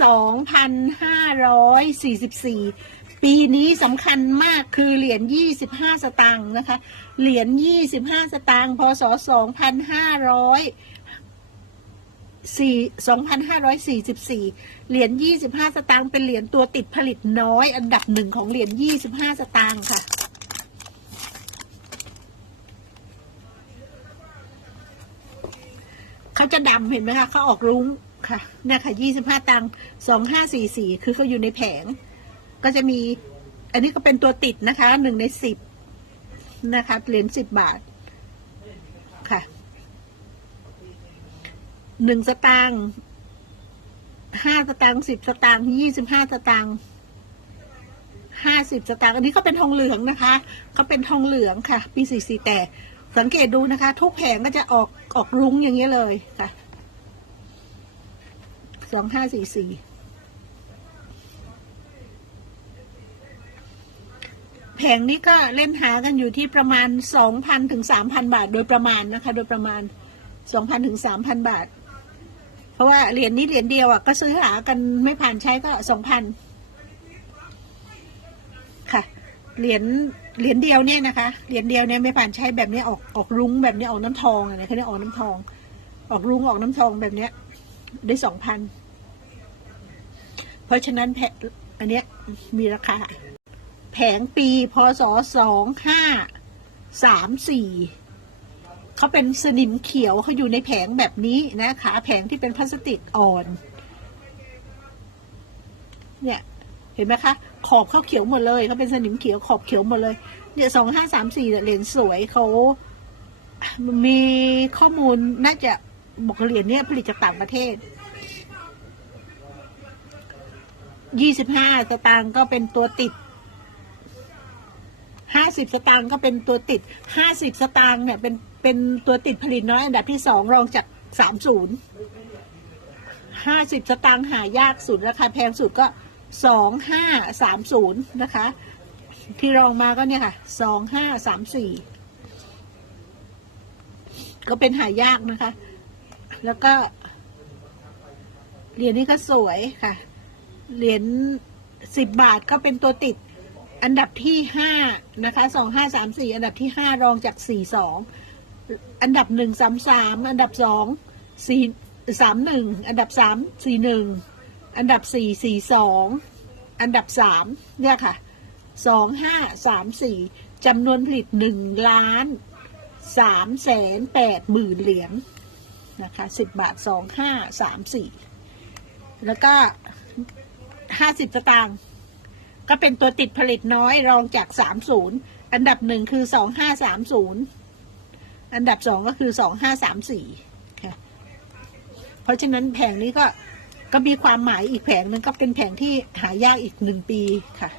2,544 ปีนี้สำคัญมากคือเหรียญ 25 สตางค์นะคะ เหรียญ 25 สตางค์ พศ 2500 2544 เหรียญ 25 สตางค์ เป็นเหรียญตัวติดผลิตน้อย อันดับหนึ่งของเหรียญ 25 สตางค์ค่ะเขาจะดำเห็นไหมคะเขาออกรุ้ง ค่ะเนี่ยค่ะ25ตังค์2544คือเขาอยู่ในแผง ก็จะมี อันนี้ก็เป็นตัวติดนะคะหนึ่งในสิบนะคะเหรียญสิบบาทค่ะหนึ่งสตางค์ห้าสตางค์สิบสตางค์ยี่สิบห้าสตางค์ห้าสิบสตางค์อันนี้ก็เป็นทองเหลืองนะคะ ก็เป็นทองเหลืองค่ะ ปีสี่สี่แต่สังเกตดูนะคะ ทุกแผงก็จะออกออกรุ้งอย่างเงี้ยเลยค่ะ สองห้าสี่สี่แผงนี้ก็เล่นหากันอยู่ที่ประมาณสองพันถึงสามพันบาท โดยประมาณนะคะ โดยประมาณสองพันถึงสามพันบาท เพราะว่าเหรียญนี้เหรียญเดียวอะก็ซื้อหากันไม่ผ่านใช้ก็สองพันค่ะเหรียญเหรียญเดียวเนี่ยนะคะ เหรียญเดียวเนี่ยไม่ผ่านใช้แบบนี้ออกออกรุ้งแบบนี้ออกน้ำทองอะไรเขาเรียกออกน้ำทอง ออกรุ้งออกน้ำทองแบบเนี้ยได้สองพัน เพราะฉะนั้นแผงอันเนี้ยมีราคา แผงปีพศสองห้าสามสี่เขาเป็นสนิมเขียวเขาอยู่ในแผงแบบนี้นะคะแผงที่เป็นพลาสติกอ่อน เนี่ยเห็นไหมคะ ขอบเขาเขียวหมดเลยเขาเป็นสนิมเขียวขอบเขียวหมดเลย เนี่ยสองห้าสามสี่เหรียญสวยเขามีข้อมูลน่าจะบอกเหรียญเนี่ยผลิตจากต่างประเทศ ยี่สิบห้าสตางค์ก็เป็นตัวติดห้าสิบสตางค์ก็เป็นตัวติดห้าสิบสตางค์เนี่ยเป็นเป็นตัวติดผลิตน้อยอันดับที่สองรองจากสามศูนย์ห้าสิบสตางค์หายากสุดราคาแพงสุดก็สองห้าสามศูนย์นะคะ ที่รองมาก็เนี่ยค่ะสองห้าสามสี่ก็เป็นหายากนะคะ แล้วก็เหรียญนี้ก็สวยค่ะ เหรียญสิบบาทก็เป็นตัวติดอันดับที่ห้านะคะสองห้าสามสี่อันดับที่ห้ารองจากสี่สองอันดับหนึ่งสามสามอันดับสองสี่สามหนึ่งอันดับสามสี่หนึ่งอันดับสี่สี่สองอันดับสามเนี่ยค่ะสองห้าสามสี่จำนวนผลิตหนึ่งล้านสามแสนแปดหมื่นเหรียญนะคะสิบบาทสองห้าสามสี่แล้วก็ ห้าสิบสตางค์ก็เป็นตัวติดผลิตน้อยรองจากสามศูนย์อันดับหนึ่งคือสองห้าสามศูนย์อันดับสองก็คือสองห้าสามสี่ค่ะเพราะฉะนั้นแผงนี้ก็ก็มีความหมายอีกแผงหนึงก็เป็นแผงที่หายากอีกหนึ่งปีค่ะ